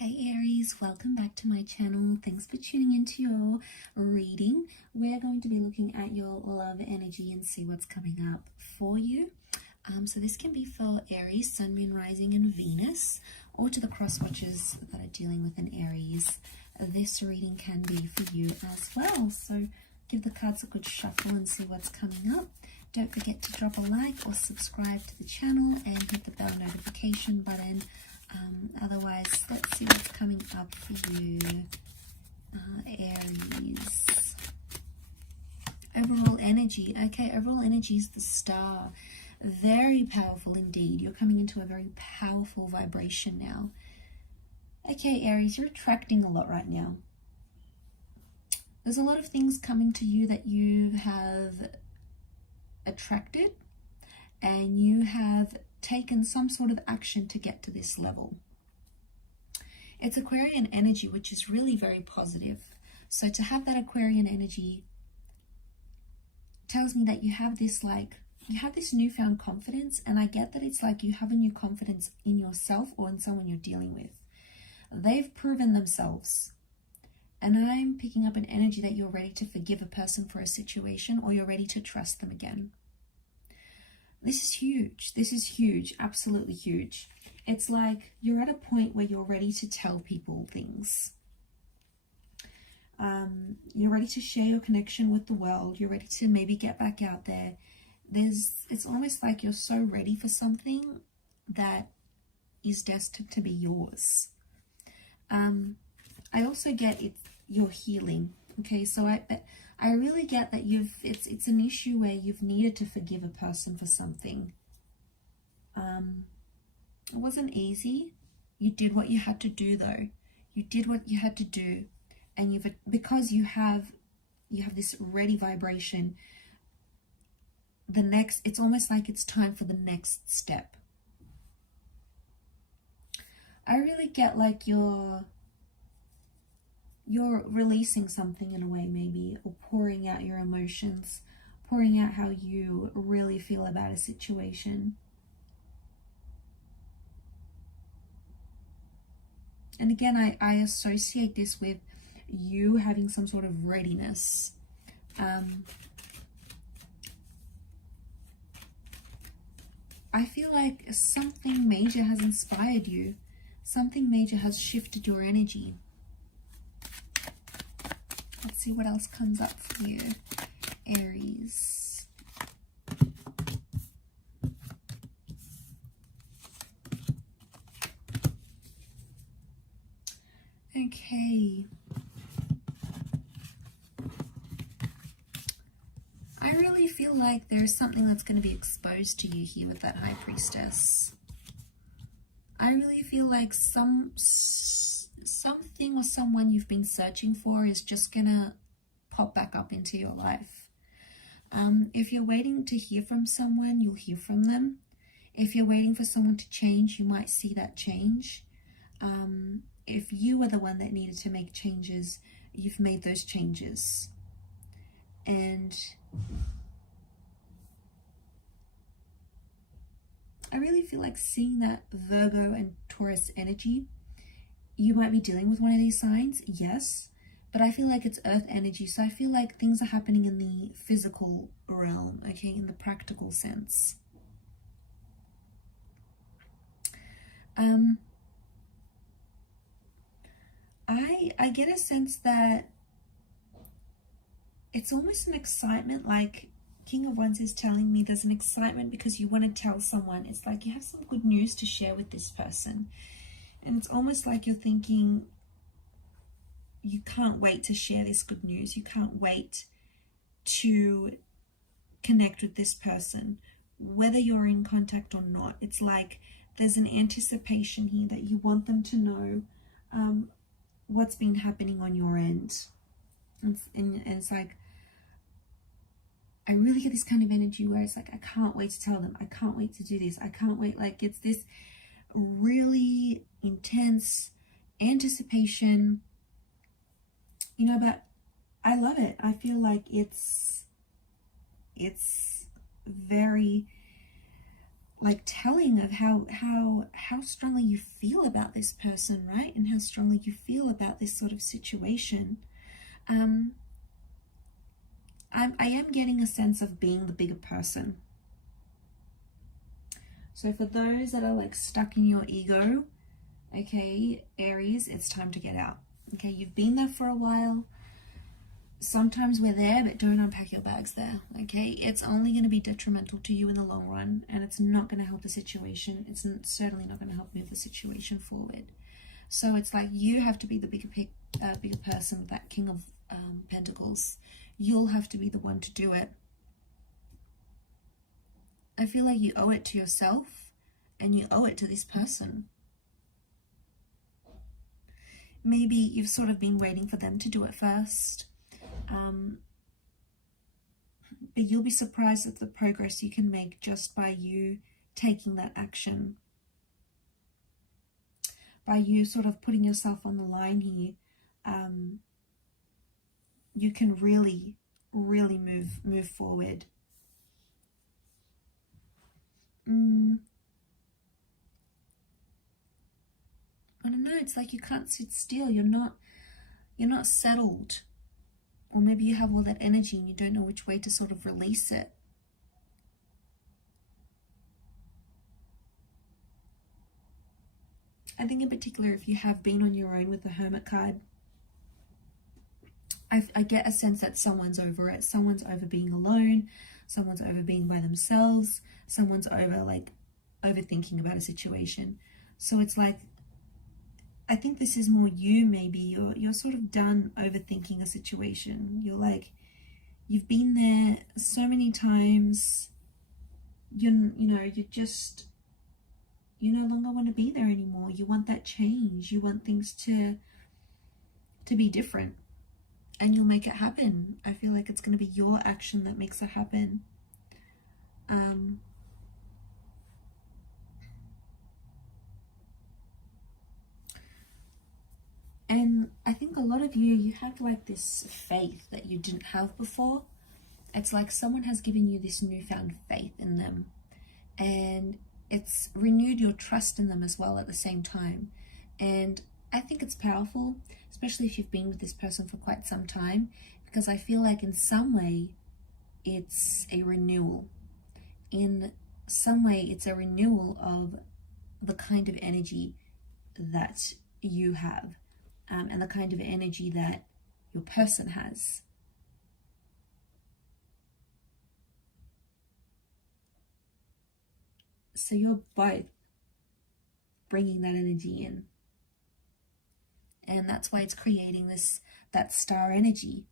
Hey Aries, welcome back to my channel. Thanks for tuning into your reading. We're going to be looking at your love energy and see what's coming up for you. So this can be for Aries, Sun, Moon, Rising, and Venus, or to the cross watchers that are dealing with an Aries. This reading can be for you as well. So give the cards a good shuffle and see what's coming up. Don't forget to drop a like or subscribe to the channel and hit the bell notification button. Otherwise, let's see what's coming up for you, Aries. Overall energy. Okay, overall energy is the Star. Very powerful indeed. You're coming into a very powerful vibration now. Okay, Aries, you're attracting a lot right now. There's a lot of things coming to you that you have attracted, and you have taken some sort of action to get to this level. It's Aquarian energy, which is really very positive. So to have that Aquarian energy tells me that you have this newfound confidence, and I get that it's like you have a new confidence in yourself or in someone you're dealing with. They've proven themselves, and I'm picking up an energy that you're ready to forgive a person for a situation, or you're ready to trust them again. This is huge. This is huge. Absolutely huge. It's like you're at a point where you're ready to tell people things. You're ready to share your connection with the world. You're ready to maybe get back out there. It's almost like you're so ready for something that is destined to be yours. I also get you're healing. Okay, so I really get that it's an issue where you've needed to forgive a person for something. It wasn't easy. You did what you had to do, though. You did what you had to do, and because you have this ready vibration. It's almost like it's time for the next step. I really get like you're releasing something in a way, maybe, or pouring out your emotions, pouring out how you really feel about a situation. And again, I associate this with you having some sort of readiness. I feel like something major has inspired you. Something major has shifted your energy. Let's see what else comes up for you, Aries. Okay. I really feel like there's something that's going to be exposed to you here with that High Priestess. I really feel like something or someone you've been searching for is just gonna pop back up into your life. If you're waiting to hear from someone, you'll hear from them. If you're waiting for someone to change, you might see that change. If you were the one that needed to make changes, you've made those changes. And I really feel like seeing that Virgo and Taurus energy. You might be dealing with one of these signs, yes, but I feel like it's earth energy, so I feel like things are happening in the physical realm, okay, in the practical sense. I get a sense that it's almost an excitement, like King of Wands is telling me there's an excitement because you want to tell someone. It's like you have some good news to share with this person. And it's almost like you're thinking, you can't wait to share this good news. You can't wait to connect with this person, whether you're in contact or not. It's like there's an anticipation here that you want them to know what's been happening on your end. And it's like, I really get this kind of energy where it's like, I can't wait to tell them. I can't wait to do this. I can't wait. Like, it's this really intense anticipation, but I love it. I feel like it's very like telling of how strongly you feel about this person, right? And how strongly you feel about this sort of situation. I am getting a sense of being the bigger person. So for those that are like stuck in your ego, okay, Aries, it's time to get out. Okay, you've been there for a while. Sometimes we're there, but don't unpack your bags there, okay? It's only going to be detrimental to you in the long run, and it's not going to help the situation. It's certainly not going to help move the situation forward. So it's like you have to be the bigger person, that King of Pentacles. You'll have to be the one to do it. I feel like you owe it to yourself, and you owe it to this person. Maybe you've sort of been waiting for them to do it first. But you'll be surprised at the progress you can make just by you taking that action. By you sort of putting yourself on the line here, you can really move forward. I don't know, it's like you can't sit still. You're not settled. Or maybe you have all that energy and you don't know which way to sort of release it. I think in particular, if you have been on your own with the Hermit card, I get a sense that someone's over it. Someone's over being alone. Someone's over being by themselves. Someone's over like overthinking about a situation. So it's like, I think this is more you. Maybe you're sort of done overthinking a situation. You're like, you've been there so many times. You no longer want to be there anymore. You want that change. You want things to be different, and you'll make it happen. I feel like it's going to be your action that makes it happen. And I think a lot of you have like this faith that you didn't have before. It's like someone has given you this newfound faith in them, and it's renewed your trust in them as well at the same time. And I think it's powerful, especially if you've been with this person for quite some time, because I feel like in some way it's a renewal. In some way it's a renewal of the kind of energy that you have. And the kind of energy that your person has. So you're both bringing that energy in. And that's why it's creating that star energy.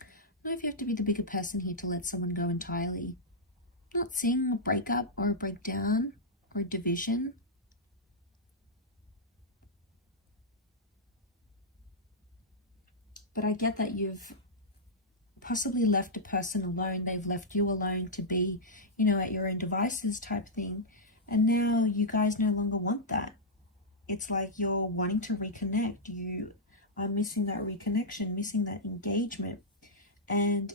I don't know if you have to be the bigger person here to let someone go entirely. I'm not seeing a breakup or a breakdown or a division. But I get that you've possibly left a person alone. They've left you alone to be, at your own devices type thing. And now you guys no longer want that. It's like you're wanting to reconnect. You are missing that reconnection, missing that engagement. And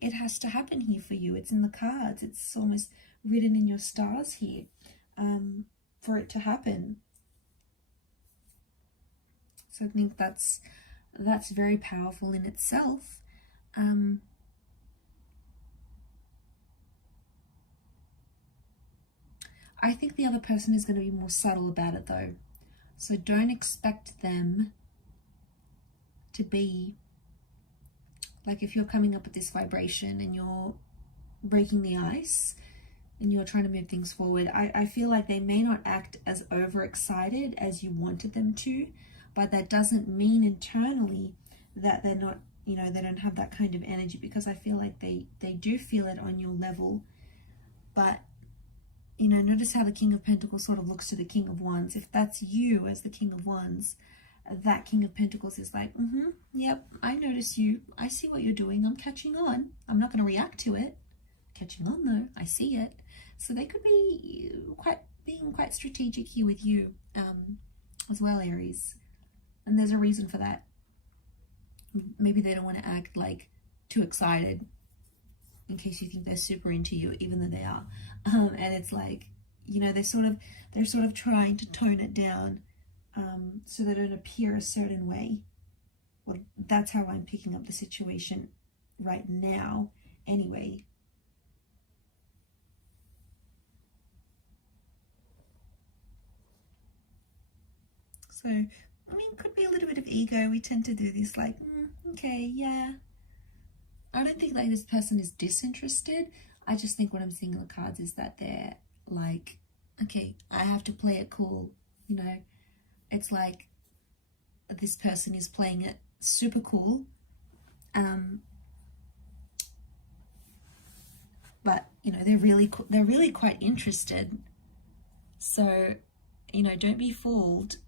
it has to happen here for you. It's in the cards. It's almost written in your stars here for it to happen. So I think that's very powerful in itself. I think the other person is going to be more subtle about it though. So don't expect them to be, like if you're coming up with this vibration and you're breaking the ice and you're trying to move things forward, I feel like they may not act as overexcited as you wanted them to. But that doesn't mean internally that they're not, they don't have that kind of energy, because I feel like they do feel it on your level. But, notice how the King of Pentacles sort of looks to the King of Wands. If that's you as the King of Wands, that King of Pentacles is like, yep, I notice you. I see what you're doing. I'm catching on. I'm not going to react to it. Catching on though. I see it. So they could be being quite strategic here with you as well, Aries. And there's a reason for that. Maybe they don't want to act like too excited. in case you think they're super into you, even though they are. And it's like, you know, they're sort of trying to tone it down so they don't appear a certain way. Well, that's how I'm picking up the situation right now anyway. So, I mean, could be a little bit of ego. We tend to do this like, okay, yeah. I don't think like this person is disinterested. I just think what I'm seeing in the cards is that they're like, okay, I have to play it cool. You know, it's like this person is playing it super cool. But, you know, they're really quite interested. So, you know, don't be fooled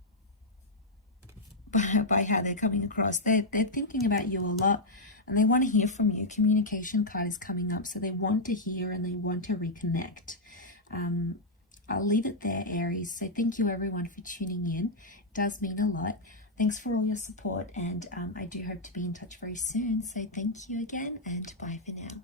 by how they're coming across. They're thinking about you a lot, and they want to hear from you. Communication card is coming up, so they want to hear and they want to reconnect. I'll leave it there, Aries. So thank you everyone for tuning in. It does mean a lot. Thanks for all your support, and I do hope to be in touch very soon. So thank you again, and bye for now.